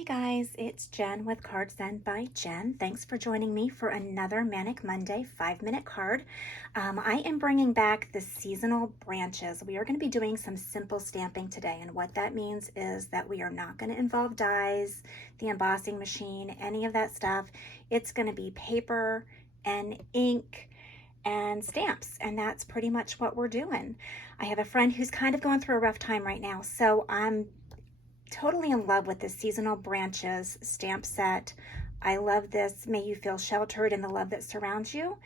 Hey guys, it's Jen with Cards Sent by Jen. Thanks for joining me for another Manic Monday 5-minute card. I am bringing back the seasonal branches. We are going to be doing some simple stamping today, and what that means is that we are not going to involve dies, the embossing machine, any of that stuff. It's going to be paper and ink and stamps, and that's pretty much what we're doing. I have a friend who's kind of going through a rough time right now, so I'm totally in love with this seasonal branches stamp set. I love this. May you feel sheltered in the love that surrounds you.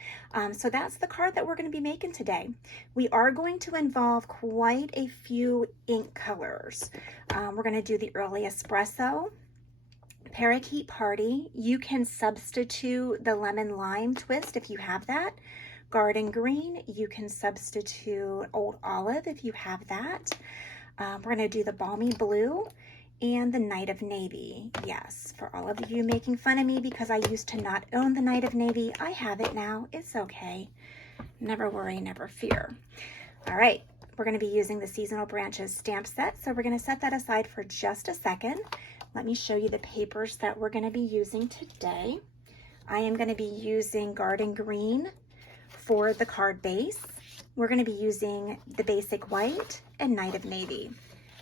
So that's the card that we're going to be making today. We are going to involve quite a few ink colors. We're going to do the early espresso, parakeet party. You can substitute the lemon lime twist if you have that. Garden green, you can substitute old olive if you have that. We're going to do the balmy blue and the night of navy. Yes, for all of you making fun of me because I used to not own the night of navy, I have it now. It's okay. Never worry, never fear. All right, we're going to be using the seasonal branches stamp set, so we're going to set that aside for just a second. Let me show you the papers that we're going to be using today. I am going to be using garden green for the card base. We're going to be using the basic white and night of navy.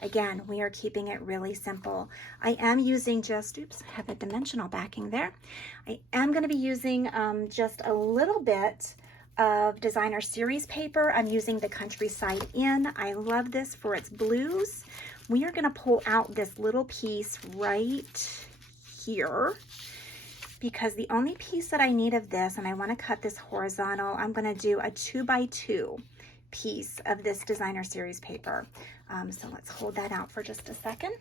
Again, we are keeping it really simple. I am using just, oops, I have a dimensional backing there. I am going to be using just a little bit of designer series paper. I'm using the Countryside Inn. I love this for its blues. We are going to pull out this little piece right here, because the only piece that I need of this, and I want to cut this horizontal, I'm going to do a 2x2 piece of this designer series paper. So let's hold that out for just a second.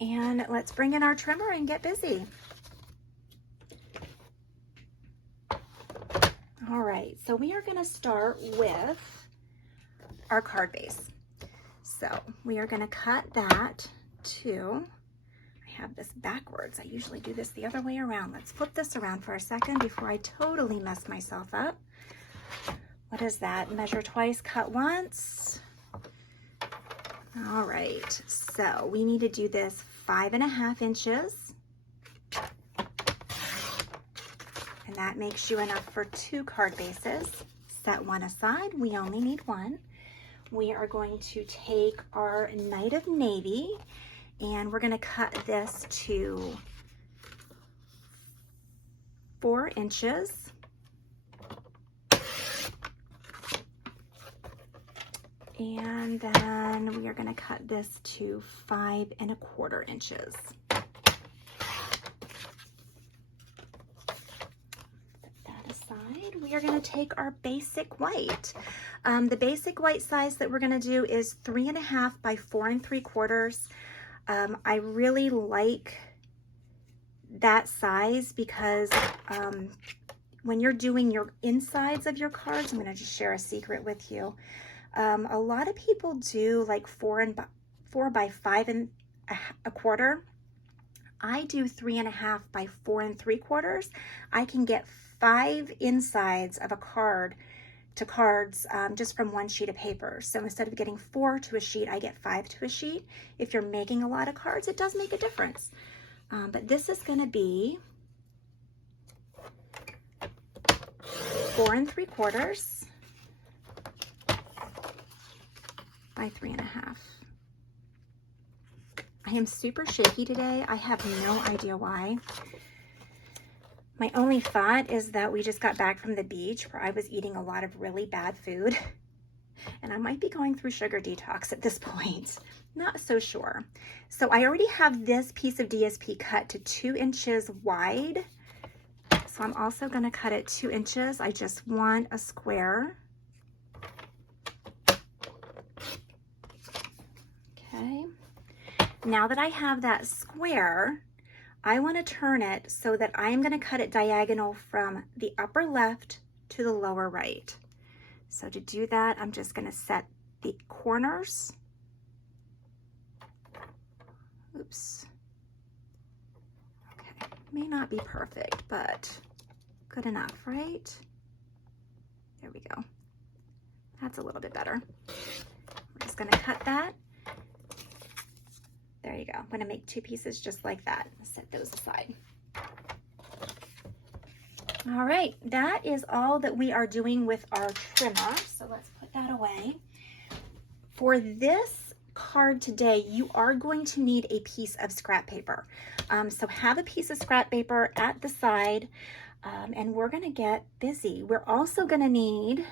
And let's bring in our trimmer and get busy. All right, so we are going to start with our card base. So we are going to cut that to, I have this backwards. I usually do this the other way around. Let's flip this around for a second before I totally mess myself up. What is that? Measure twice, cut once. All right, so we need to do this 5.5 inches. And that makes you enough for 2 card bases. Set one aside, we only need one. We are going to take our night of navy and we're going to cut this to 4 inches. And then we are going to cut this to 5.25 inches. Set that aside. We are going to take our basic white. The basic white size that we're going to do is 3.5 by 4 3/4. I really like that size because when you're doing your insides of your cards, I'm going to just share a secret with you. A lot of people do like 4 by 5 1/4. I do 3.5 by 4 3/4. I can get 5 insides of a card to cards just from one sheet of paper. So instead of getting 4 to a sheet, I get 5 to a sheet. If you're making a lot of cards, it does make a difference. But this is going to be 4 3/4 by 3.5. I am super shaky today. I have no idea why. My only thought is that we just got back from the beach where I was eating a lot of really bad food. And I might be going through sugar detox at this point. Not so sure. So I already have this piece of DSP cut to 2 inches wide. So I'm also going to cut it 2 inches. I just want a square. Okay. Now that I have that square, I want to turn it so that I am going to cut it diagonal from the upper left to the lower right. So to do that, I'm just going to set the corners. Oops. Okay, may not be perfect, but good enough, right? There we go. That's a little bit better. We're just going to cut that There you go. I'm going to make 2 pieces just like that. Set those aside. All right, that is all that we are doing with our trimmer. So let's put that away. For this card today, you are going to need a piece of scrap paper. So have a piece of scrap paper at the side, and we're going to get busy. We're also going to need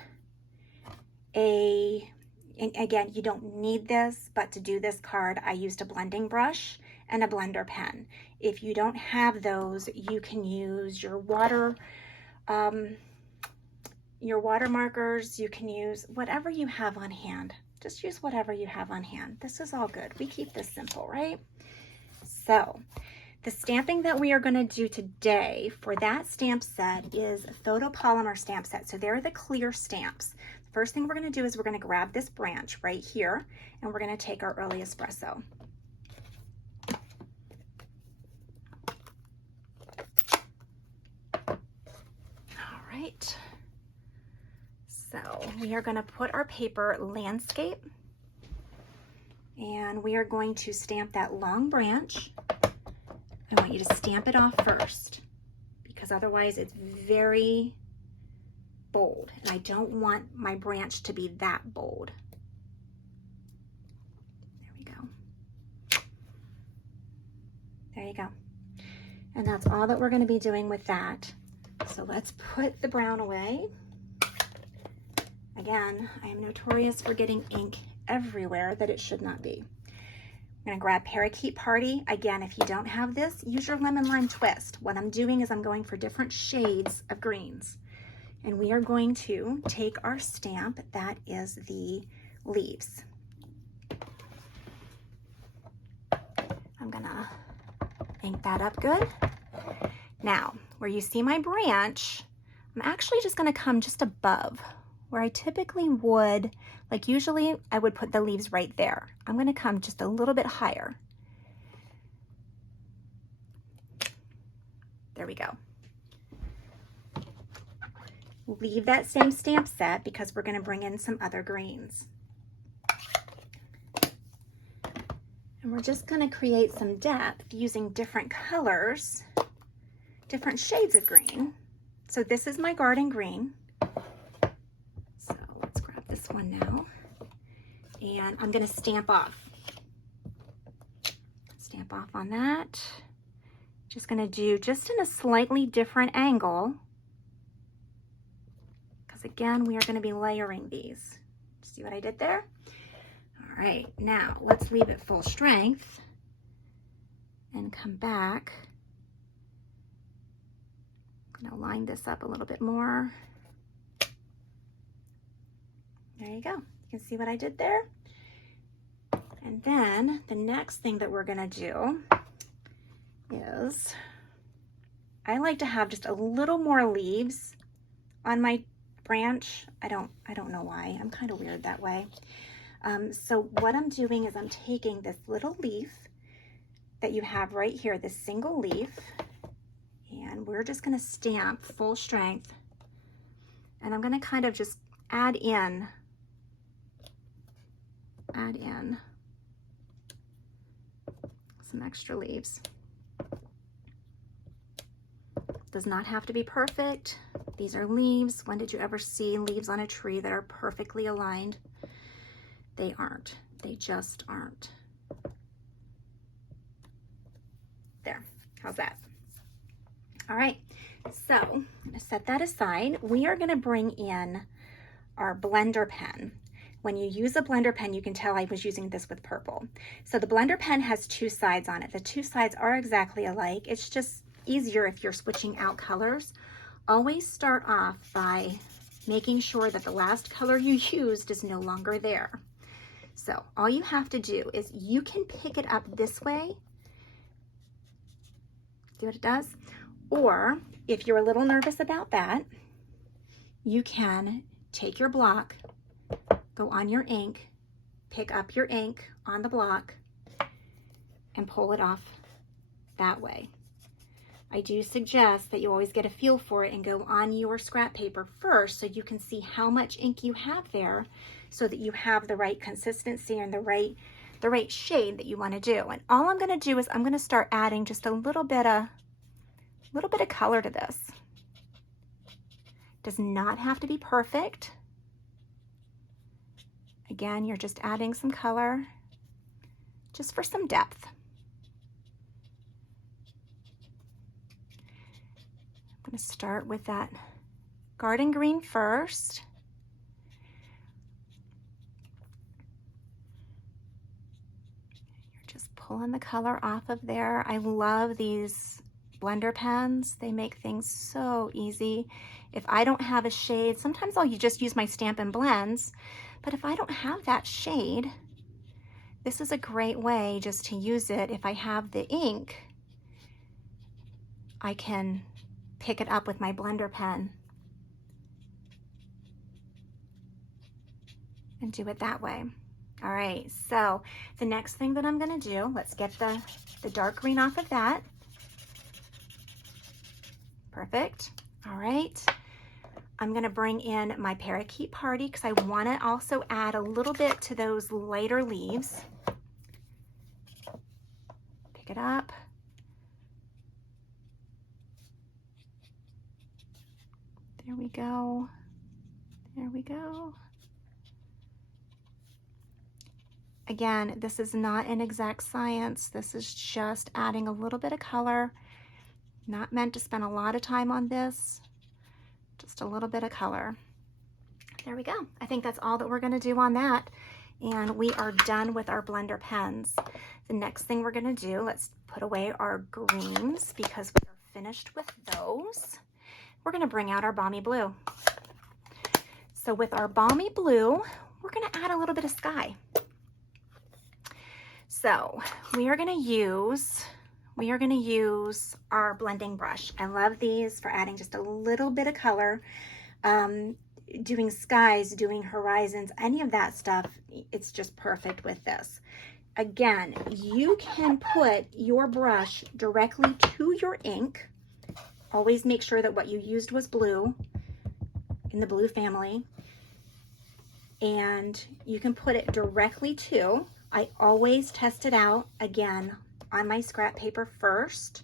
and again, you don't need this, but to do this card, I used a blending brush and a blender pen. If you don't have those, you can use your water markers. You can use whatever you have on hand. Just use whatever you have on hand. This is all good. We keep this simple, right? So the stamping that we are going to do today for that stamp set is photopolymer stamp set. So they're the clear stamps. The first thing we're going to do is we're going to grab this branch right here, and we're going to take our early espresso. All right. So we are going to put our paper landscape, and we are going to stamp that long branch. I want you to stamp it off first, because otherwise it's very bold, and I don't want my branch to be that bold. There we go. There you go. And that's all that we're going to be doing with that. So let's put the brown away. Again, I am notorious for getting ink everywhere that it should not be. I'm going to grab Parakeet Party. Again, if you don't have this, use your lemon lime twist. What I'm doing is I'm going for different shades of greens. And we are going to take our stamp that is the leaves. I'm going to ink that up good. Now, where you see my branch, I'm actually just going to come just above where I typically would, like usually I would put the leaves right there. I'm going to come just a little bit higher. There we go. Leave that same stamp set because we're going to bring in some other greens. And we're just going to create some depth using different colors, different shades of green. So this is my garden green. So let's grab this one now. And I'm going to stamp off. Stamp off on that. Just going to do just in a slightly different angle. Again, we are going to be layering these. See what I did there? All right, now let's leave it full strength and come back. I'm going to line this up a little bit more. There you go. You can see what I did there. And then the next thing that we're going to do is I like to have just a little more leaves on my branch. I don't know why. I'm kind of weird that way. So what I'm doing is I'm taking this little leaf that you have right here, this single leaf, and we're just going to stamp full strength. And I'm going to kind of just add in some extra leaves. Does not have to be perfect. These are leaves. When did you ever see leaves on a tree that are perfectly aligned? They aren't. They just aren't. There. How's that? All right. So I'm going to set that aside. We are going to bring in our blender pen. When you use a blender pen, you can tell I was using this with purple. So the blender pen has 2 sides on it. The 2 sides are exactly alike. It's just easier if you're switching out colors. Always start off by making sure that the last color you used is no longer there. So all you have to do is you can pick it up this way. See what it does? Or if you're a little nervous about that, you can take your block, go on your ink, pick up your ink on the block, and pull it off that way. I do suggest that you always get a feel for it and go on your scrap paper first so you can see how much ink you have there so that you have the right consistency and the right the right shade that you want to do. And all I'm going to do is I'm going to start adding just a little bit of color to this. Does not have to be perfect. Again, you're just adding some color just for some depth. I'm going to start with that garden green first. You're just pulling the color off of there. I love these blender pens. They make things so easy. If I don't have a shade, sometimes I'll just use my Stampin' Blends, but if I don't have that shade, this is a great way just to use it. If I have the ink, I can pick it up with my blender pen and do it that way. All right, so the next thing that I'm going to do, let's get the dark green off of that. Perfect. All right, I'm going to bring in my Parakeet Party because I want to also add a little bit to those lighter leaves. Pick it up. There we go. There we go. Again, this is not an exact science. This is just adding a little bit of color. Not meant to spend a lot of time on this. Just a little bit of color. There we go. I think that's all that we're going to do on that. And we are done with our blender pens. The next thing we're going to do, let's put away our greens because we are finished with those. We're going to bring out our Balmy Blue. So with our Balmy Blue, we're going to add a little bit of sky. So we are going to use our blending brush. I love these for adding just a little bit of color. Doing skies, doing horizons, any of that stuff, it's just perfect with this. Again, you can put your brush directly to your ink. Always make sure that what you used was blue, in the blue family. And you can put it directly to, I always test it out, again, on my scrap paper first.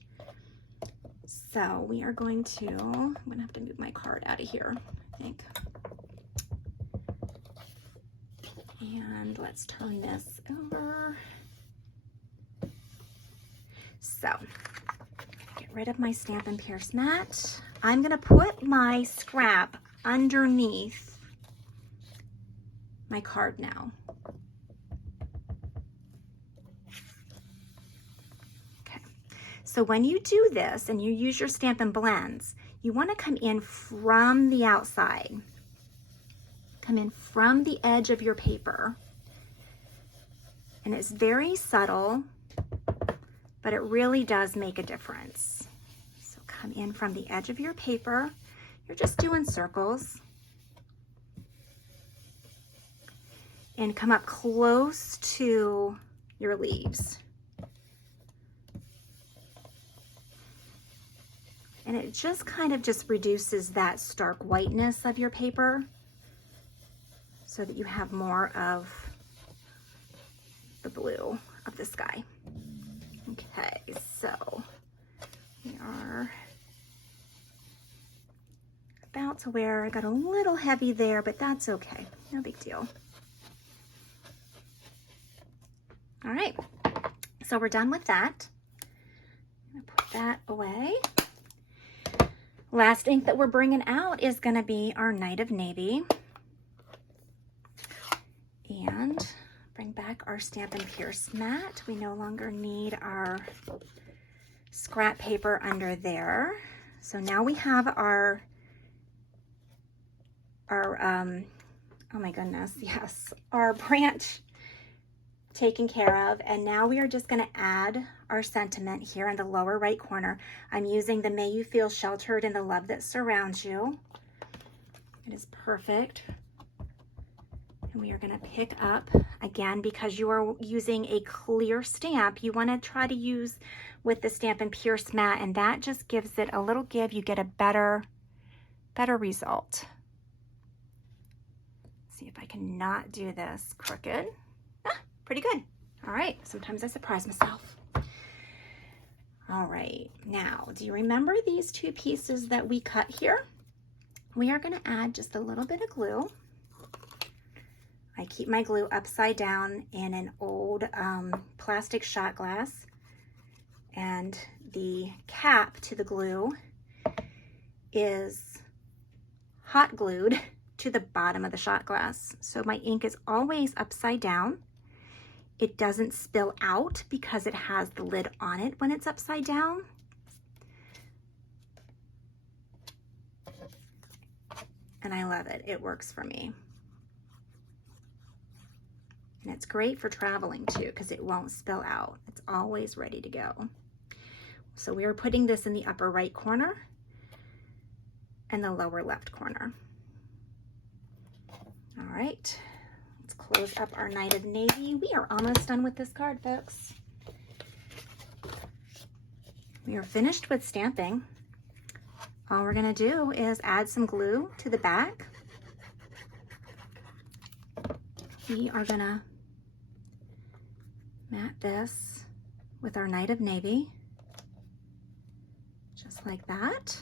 So we are going to, I'm going to have to move my card out of here, I think. And let's turn this over. So, get rid of my Stampin' Pierce mat. I'm going to put my scrap underneath my card now. Okay, so when you do this and you use your Stampin' Blends, you want to come in from the outside. Come in from the edge of your paper. And it's very subtle, but it really does make a difference. So come in from the edge of your paper. You're just doing circles. And come up close to your leaves. And it just kind of just reduces that stark whiteness of your paper so that you have more of the blue of the sky. Okay, so we are about to where I got a little heavy there, but that's okay. No big deal. All right, so we're done with that. I'm gonna put that away. Last ink that we're bringing out is gonna be our Night of Navy. And bring back our Stampin' Pierce mat. We no longer need our scrap paper under there. So now we have our oh my goodness, yes, our branch taken care of. And now we are just going to add our sentiment here in the lower right corner. I'm using the May You Feel Sheltered in the Love That Surrounds You. It is perfect. And we are going to pick up, again, because you are using a clear stamp, you want to try to use with the Stampin' Pierce mat, and that just gives it a little give. You get a better result. Let's see if I can not do this crooked. Ah, pretty good. All right, sometimes I surprise myself. All right, now, do you remember these two pieces that we cut here? We are gonna add just a little bit of glue. I keep my glue upside down in an old plastic shot glass, and the cap to the glue is hot glued to the bottom of the shot glass. So my ink is always upside down. It doesn't spill out because it has the lid on it when it's upside down. And I love it. It works for me. And it's great for traveling too because it won't spill out. It's always ready to go. So we are putting this in the upper right corner and the lower left corner. All right, let's close up our Night of Navy. We are almost done with this card, folks. We are finished with stamping. All we're gonna do is add some glue to the back. We are gonna mat this with our Night of Navy, just like that.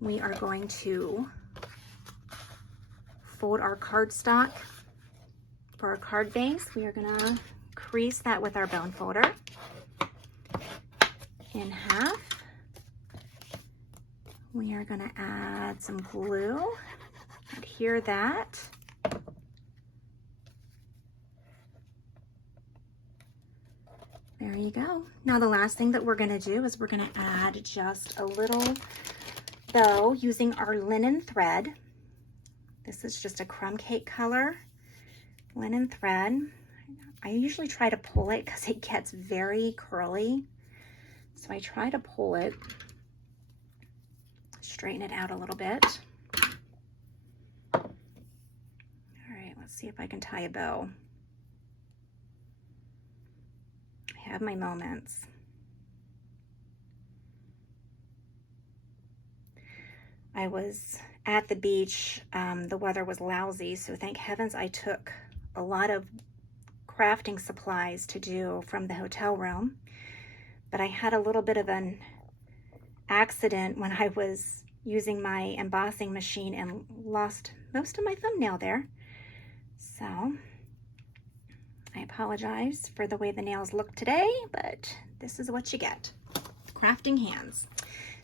We are going to fold our cardstock for our card base. We are gonna crease that with our bone folder in half. We are gonna add some glue, adhere that. There you go. Now the last thing that we're gonna do is we're gonna add just a little bow using our linen thread. This is just a crumb cake color linen thread. I usually try to pull it because it gets very curly. So I try to pull it, straighten it out a little bit. All right, let's see if I can tie a bow. I have my moments. I was at the beach, the weather was lousy, so thank heavens I took a lot of crafting supplies to do from the hotel room. But I had a little bit of an accident when I was using my embossing machine and lost most of my thumbnail there. So I apologize for the way the nails look today, but this is what you get. Crafting hands.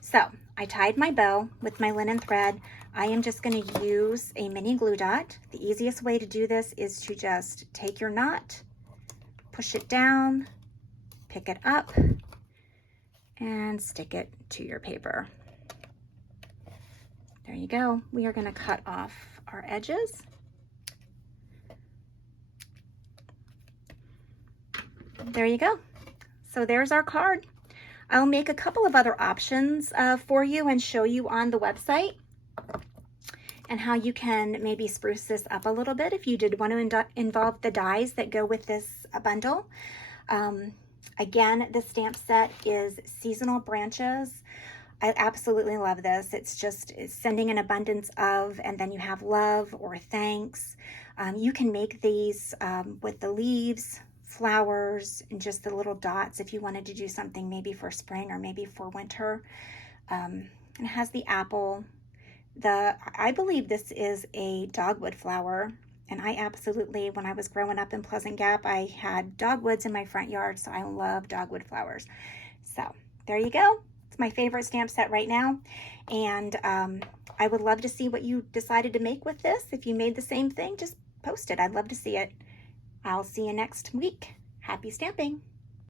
So I tied my bow with my linen thread. I am just going to use a mini glue dot. The easiest way to do this is to just take your knot, push it down, pick it up, and stick it to your paper. There you go. We are going to cut off our edges. There you go. So there's our card. I'll make a couple of other options for you and show you on the website and how you can maybe spruce this up a little bit if you did want to involve the dies that go with this bundle. Again, the stamp set is Seasonal Branches. I absolutely love this. It's sending an abundance of, and then you have love or thanks. You can make these with the leaves, flowers, and just the little dots if you wanted to do something maybe for spring or maybe for winter. It has the apple. I believe this is a dogwood flower, and I absolutely, when I was growing up in Pleasant Gap, I had dogwoods in my front yard, so I love dogwood flowers. So there you go. It's my favorite stamp set right now, and I would love to see what you decided to make with this. If you made the same thing, just post it. I'd love to see it. I'll see you next week. Happy stamping.